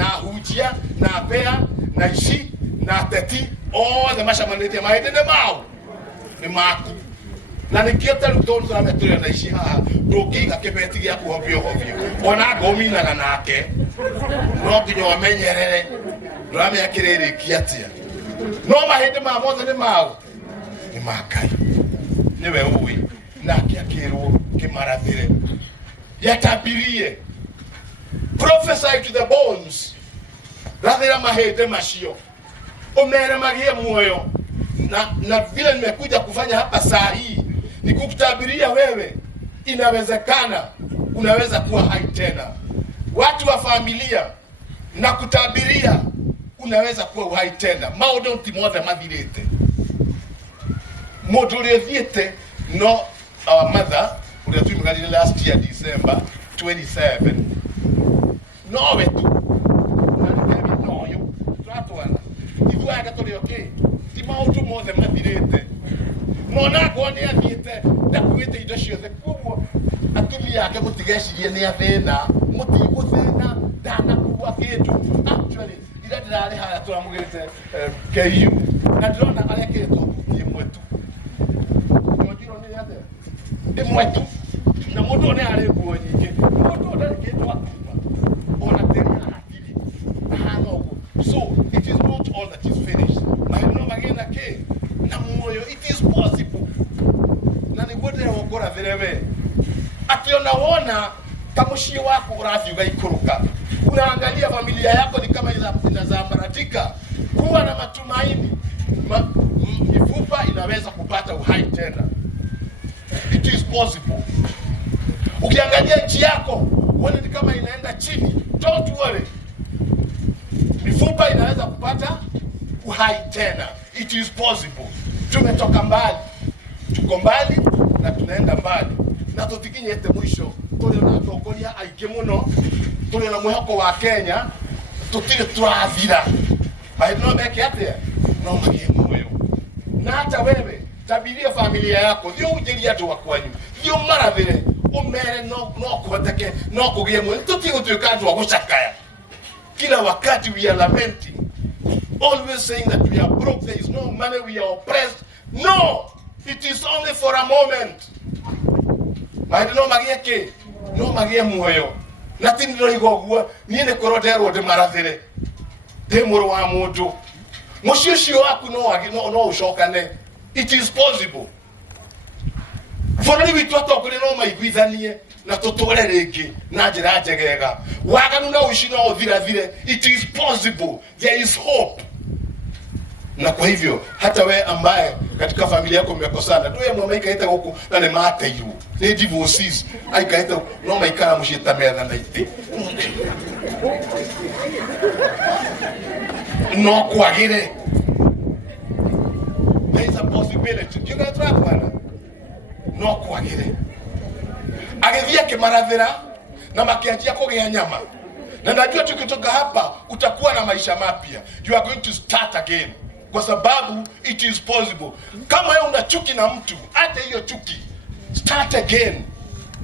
na hujia na apea na ishi na teti all the mashamanete maende ne mau ni maku na nikieta luton za metro na ishi ha dokinga kebeti gya kuhobio ona gomina na nake no kinyo amenyerere ndame akirere kiatia no mahende ma mothe ne mau ni makai niwe uwi na kiakirwo kimarathire yatabirie prophesy to the bones rathira mahende macio omere magie moyo na vile nimekuja kufanya hapa saa hii ni kukutabiria wewe inawezekana unaweza kuwa hai tena. Watu wa familia na kutabiria unaweza kuwa uhai tena. Maudo timothe mathirete module viete no our mother we tumegadi last year December 27 no wetu na ndio no yo tratwana ivu agatole okay timaudo mothe mathirete mona kwone athiete ndakuite indo ciothe kuo atumi yake mutigecirie ni athina mutiguthina ndana kuwa kindu actually ira ndirari haya turamugirite KU na ndrona areketwo ni mwetu njiro ni yate ndi mwetu na mundu ne ari nguo nyingi mundu ndari kindu akuba ona teri atiri hano so it is not all that is finished na no magena ke na moyo it is possible na ni gode okora vireve ati unaona kama shio wako urathi ugaikuruka unaangalia familia yako ni kama inazambaratika kuwa na matumaini mifupa inaweza kupata uhai tena. It is possible. Ukiangalia nchi yako uone ni kama inaenda chini, don't worry, mifupa inaweza kupata uhai tena. It is possible. Tumetoka mbali, tuko mbali na tunaenda mbali na tutikinyete mwisho. Tuli na tokoria aike muno, tuli na mwehoko wa Kenya tutire twathira maitho meke atia no magie moyo. Na hata wewe tabiria familia yako thio ujeria tu wakwanyu thio marathire umere no kuhoteke no kugie moyo tutigutwika tu gucakaya kila wakati. We are lamenting, always saying that we are broke, there is no money, we are oppressed. No, it is only for a moment. Maitho no magie ke no magie moyo na tindiro igogwo nie ne koroderwo de marathire de muru wa mundu mushiushio waku no ushokane. It is possible. Bũrũri witũ atongoria no maiguithanie na tũtũre rĩngĩ na njĩra njegega. Waganu na uici no ũthirathire. It is possible. There is hope. Na kwa hivyo hata we ambaye katika familia yako mmekosana ndio mwe maikaita huko na ne mateyu ni divorces aikaita no maikara mushita mena na ite no kwagire. There is a possibility. You can try one. No kwagire. Agethia kimarathira na makianjia kugea nyama. Na najua tukitoka hapa utakuwa na maisha mapya. You are going to start again. Kwa sababu it is possible. Kama wewe una chuki na mtu, acha hiyo chuki. Start again.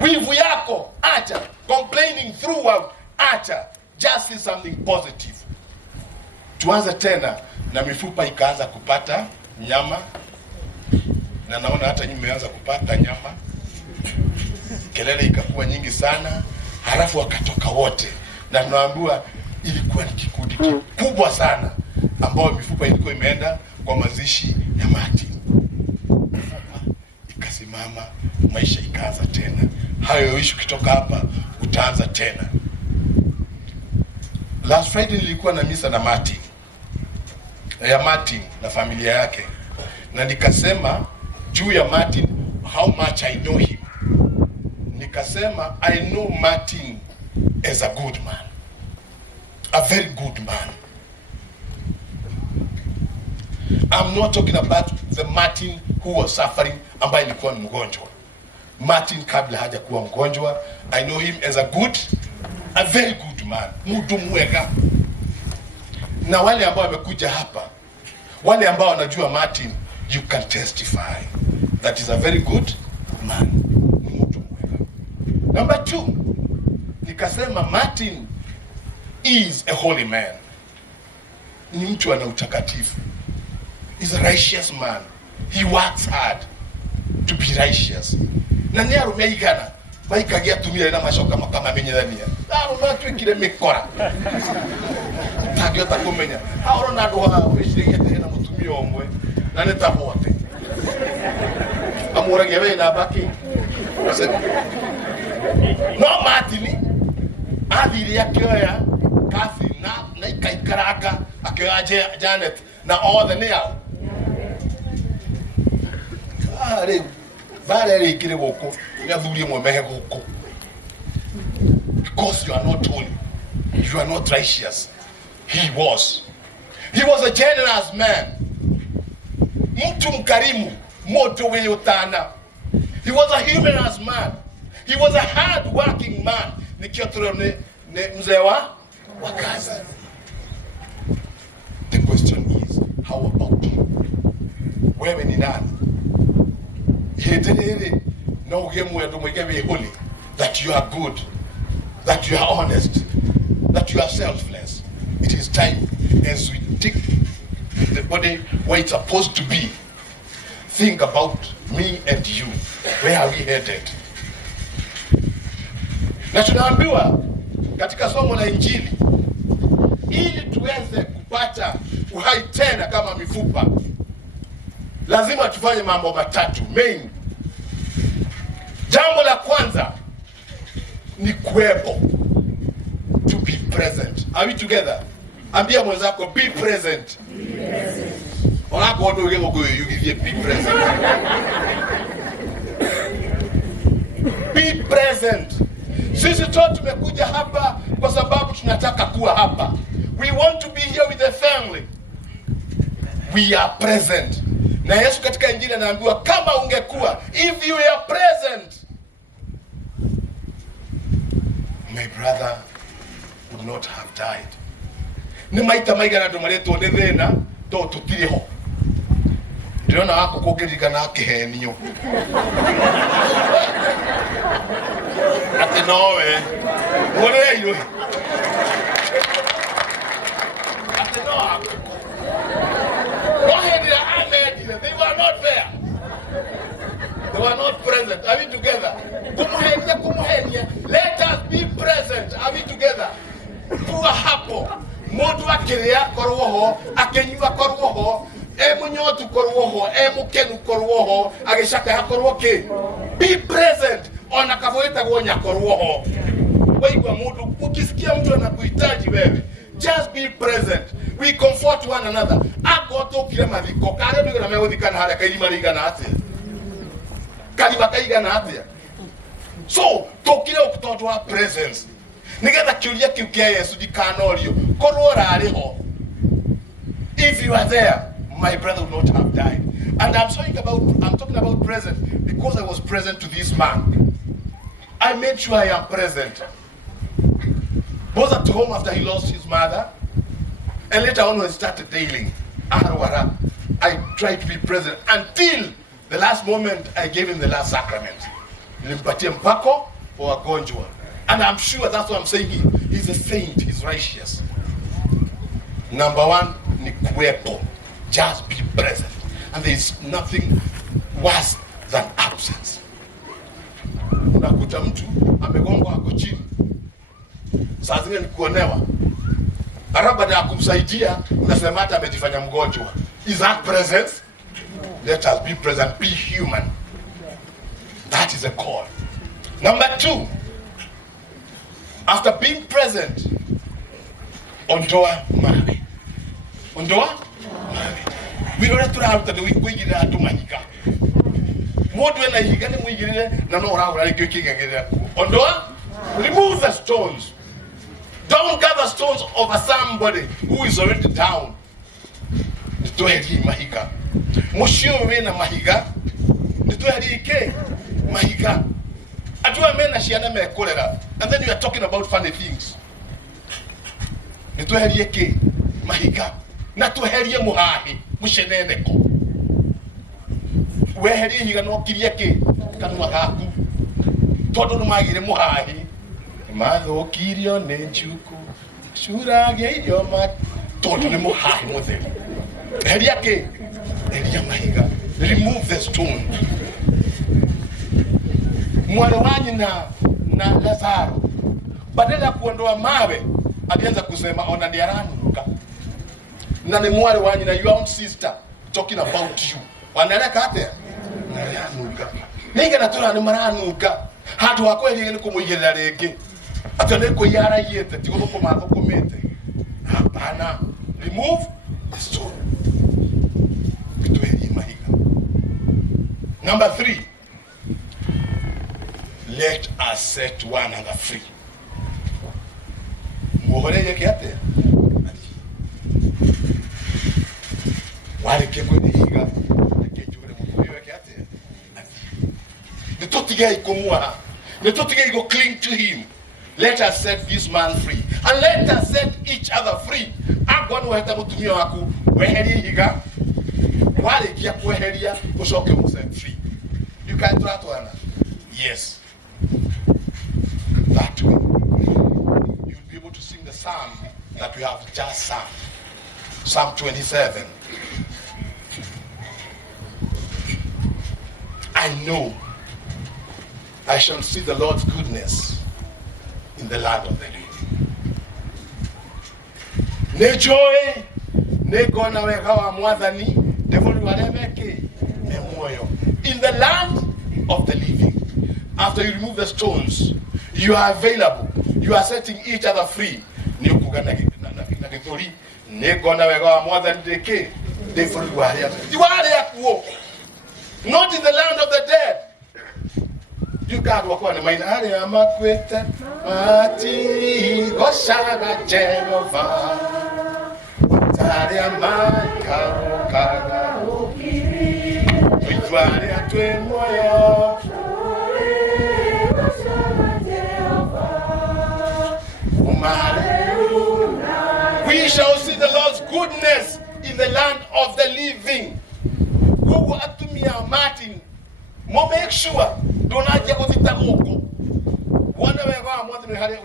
Wivu yako acha. Complaining throughout acha. Just say something positive. Tuanze tena na mifupa ikaanza kupata nyama. Na naona hata nyinyi mmeanza kupata nyama. Kelele ikakuwa nyingi sana, halafu wakatoka wote. Na tunaambiwa ilikuwa ni kikundi kikubwa sana ambao mifupa ilikuwa imeenda kwa mazishi ya Martin. Ikasimama, maisha ikaanza tena. Hayo ishu kitoka hapa utaanza tena. Last Friday nilikuwa na misa na Martin na familia yake. Na nikasema juu ya Martin, how much I know him. Nikasema I know Martin as a good man, a very good man. I'm not talking about the Martin who was suffering ambaye alikuwa mgonjwa. Martin kabla haja kuwa mgonjwa, I know him as a very good man, mtu mwega. Na wale ambao wamekuja hapa, wale ambao wanajua Martin, you can testify that is a very good man. Number 2, nikasema Martin is a holy man. Ni mtu ana utakatifu. He's a righteous man. He works hard to be righteous. Na ni arume igana baikagia tumire na mashoka makama menyethania. Arume twikire mikora. Tagiota kumenya. Aoro na doha wishirigete na mutumia omwe. Na netabote. Amuragia we na baki. No Martin athiri akioya Kathy na ikaikaranga akioya Janet na all the nail. Rĩu bare rĩkire gũkũ nĩathuri mwe mehe gũkũ, because you are not holy, you are not righteous. He was a generous man, mtu mkarimu, moto wenye utana. He was a humorous man. He was a hard working man. Nikio ne mzee wa kazi. The question is, how about you? Wewe ni nani? No holy, that you are good, that you are honest, that you are selfless. It is time, as we take the body where it's supposed to be, think about me and you. Where are we headed? Na tunaambiwa katika somo la Injili, ili tuweze kupata uhai tena kama mifupa, lazima tufanye mambo matatu main. Jambo la kwanza ni kuwepo, to be present. Are we together? Ambia mwenzako be present. Onako watu wengine go you give be present. Be present. Sisi sote tumekuja hapa kwa sababu tunataka kuwa hapa. We want to be here with the family. We are present. Na Yesu katika Injili anaambiwa kama ungekuwa, if you are present, my brother would not have died. Ni maita maigana tumaletwo ni thina to tutiriho. Ndiona wako kugerikana akihenio. Ati nowe. Ngore iro. Ati nowe. They were not there. They were not present. Are we together? Let us be present. Are we together? Kuwa hapo. Mundu akiria korwoho, akenyua korwoho, emunyotu korwoho, emukenu korwoho, agishaka yakorwoke. Be present. Ona kavoita gonya korwoho. Wewe mundu ukisikia mtu anakuhitaji wewe, just be present. We comfort one another. Agoto kile mathiko kare ndio na meguthikana hara kairima rigana atia. Kalima kaigana atia. So, tokire okutoa presence. Nigetha kiuria kiu kia Yesu gikanorio. Korwo rariho. If you are there, my brother would not have died. And I'm talking about present because I was present to this man. I made sure I am present. Was at home after he lost his mother. And later on when he started dealing, I tried to be present until the last moment I gave him the last sacrament. Nilimpatia mpako wa wagonjwa. And I'm sure that's what I'm saying. He's a saint, he's righteous. Number one, ni kuwepo. Just be present. And there is nothing worse than absence. Unakuta mtu amegongwa ako chini. Saa zingine ni kuonewa. Baada ya kumsaidia unasema hata amejifanya mgonjwa. Is that presence? Let us be present, be human. That is a call. Number two, after being present, ondoa mawe. Ondoa mawe. Wirore turaruta de wikwigirira atumanyika. Mundu ena higa ni mwigirire na no urahura rikyo kigegera. Ondoa, remove the stones. Don't gather stones over somebody who is already down. Nitoheri mahiga. Mushio wena mahiga. Nitoheri ike mahiga. Atua mena shiana me kolera. And then you are talking about funny things. Nitoheri ike mahiga. Natoheri muhahi musheneneko. Weheri higa no kirieke kanwa gaku. Todo no magire muhahi. Matho kirio ne njuku shura geyo ma tondu ni muhahi mutheri heria ke heria mahiga remove the stone mwari wanyi na Lazaro badala kuondoa mawe alianza kusema ona ni aranuka na ni mwari wanyi na your own sister talking about you wanaleka ate na aranuka ninge natura ni maranuka hatu wako ile ni kumuigirira ringi atone ko yara yete tigo ko matho komete hapana remove the stone bitweli mahiga. Number 3, let us set one another free. Muhore yake ate wale kekwe higa kejure muhore yake ate the totiga ikomwa the totiga go cling to him. Let us set this man free and let us set each other free. Agonu hata mutumia waku weheria higa wale kia kuheria usoke set free. You can try to ana. Yes. That way you'll be able to sing the psalm that we have just sung. Psalm 27. I know I shall see the Lord's goodness in the land of the living. Ne joy, ne gona wekawa mwadhani, devoli waremeke, ne moyo. In the land of the living. After you remove the stones, you are available. You are setting each other free. Ne kugana na kitori, ne gona wekawa mwadhani deke, devoli waremeke. Not in the land of the dead. You can't walk on the mind. I am a quitter. Mati Goshaga Jehovah. Taria Maka Kaga. Vitwaria Twemoyo. We shall see the Lord's goodness in the land of the living. Go to me, Martin. Mo make sure. Don't aje kuzitagoko wana wega mwathi ni hali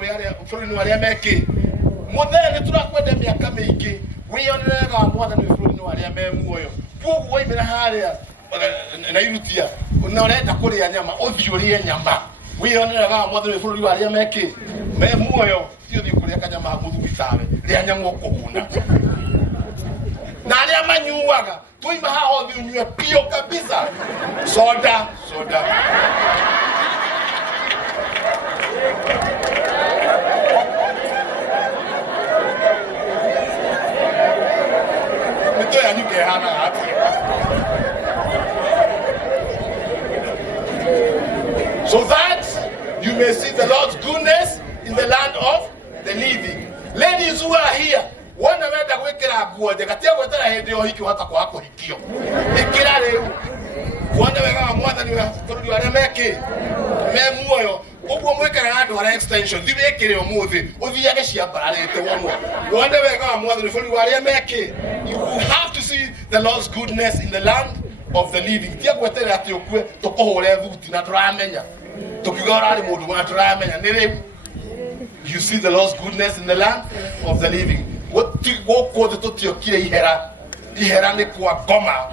furi ni wali ameke mutheni turakwende miaka mingi wiyoneraga mwathi ni furi ni wali amemuoyo kugu waimira hali na irutia na urenda kuria nyama uthiurie nyama wiyoneraga mwathi ni furi wali ameke memuoyo tio thi kuria kanyama muthubitawe ria nyama okuhuna na ria manyuaga tuima haho thi unywe pio kabisa soda so that you may see the Lord's goodness in the land of the living. Ladies who are here, wana wenda kwekera nguo je katia gwetera hindi yo hiki hata kwako hikio ikira leo wana wega mwathani ni turi wale meke me muoyo ubwo mwekera andu ara extension thibekire omuthi uthiage cia bararete wonwa wana wega mwathani turi wale meke. You have to see the Lord's goodness in the land of the living. Tia gwetera ati okwe tukuhore thuti na turamenya tukigora ari mundu mwa turamenya ni riu. You see the Lord's goodness in the land of the living. Woko tutio kile ihera ni kwa goma.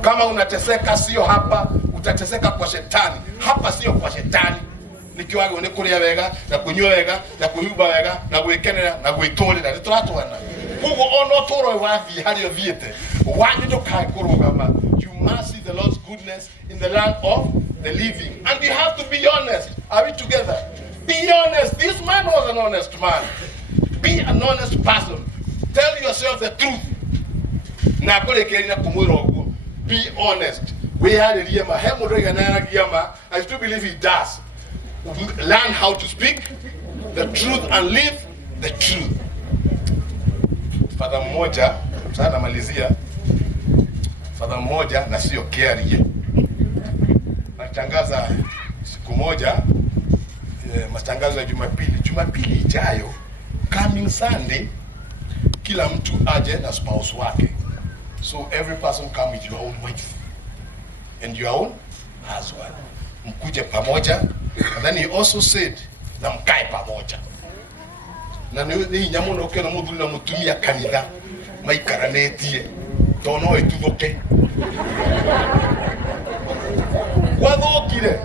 Kama unateseka sio hapa, utateseka kwa shetani. Hapa sio kwa shetani. Nikiwaga unekulia wega na kunywa wega na kuhuba wega na kuekenera na kuitolera nituratwana. Kugo ono toro wathi hali oviete. Wanyi ndo kai kurugama. You must see the Lord's goodness in the land of the living. And you have to be honest. Are we together? Be honest. This man was an honest man. Be an honest person. Tell yourself the truth. Be honest. I still believe he does. Learn how to speak the truth and live the truth. Father mmoja, sana malizia. Father mmoja na sio Kiarie. Natangaza siku moja matangazo ya Jumapili ijayo, coming Sunday, kila mtu aje na spouse wake. So every person come with your own wife and your own husband. Mkuje pamoja. And then he also said na mkae pamoja. na ni hinya muno kena muthuri na mutumia kanitha maikaranetie to no ituthuke wathokire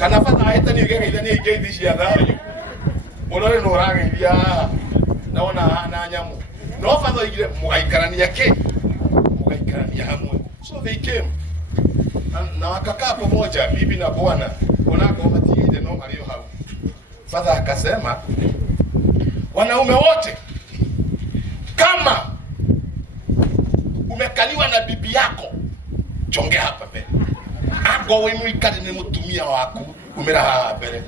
kana bata ahitani gegeithania ingeithi cia thayu urore no rageithia na ona na nyamu no bata igire mugaikarania mugaikarania hamwe. So they came na wakakaa pamoja bibi na bwana wanako matiide no malio hao. Father akasema wanaume wote, kama umekaliwa na bibi yako chongea hapa mbele ako wewe ikali ni mutumia wako umera hapa mbele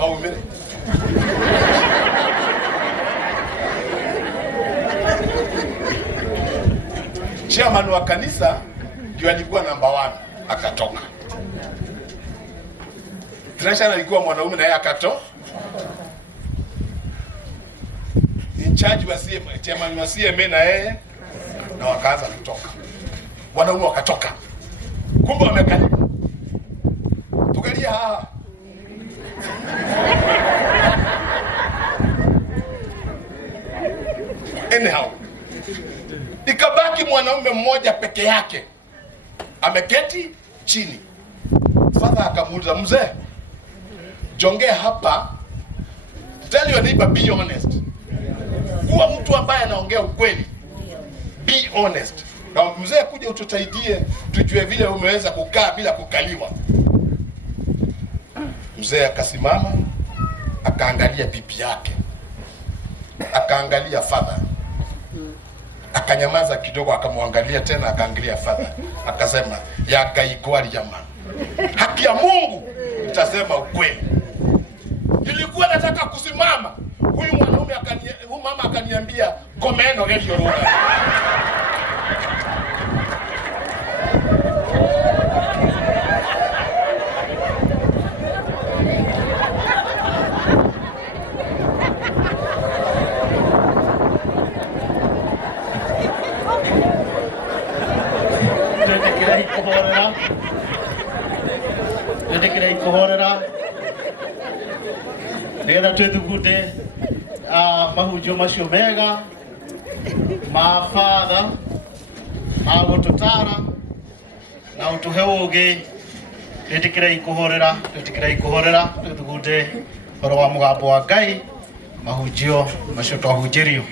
au umere chairman wa kanisa ndio alikuwa namba 1 akatoka. Treasurer alikuwa mwanaume na yeye akatoka. In charge wa CM, chairman wa CM na yeye na wakaanza kutoka. Wanaume wakatoka. Kumbe wamekali. Tukalia haha. Anyhow, ikabaki mwanaume mmoja peke yake ameketi chini. Father akamuuliza, mzee, jongea hapa, tell your neighbor be honest. Kuwa mtu ambaye anaongea ukweli. Be honest. Na mzee kuja utusaidie tujue vile umeweza kukaa bila kukaliwa. Mzee akasimama, akaangalia bibi yake, akaangalia father, akanyamaza kidogo, akamwangalia tena, akaangalia father, akasema ya gaigwali jamaa, haki ya Mungu nitasema ukweli. Nilikuwa nataka kusimama, huyu mwanaume huyu mama akaniambia komeno gesho rola. Kuhorera nĩgetha twĩthugunde mahunjio macio mega ma Father ma gũtũtara na ũtũhe ũũgĩ. Twĩtĩkĩrei kũhorera twĩthugunde ũhoro wa mũgambo wa Ngai mahunjio macio twahunjĩrio.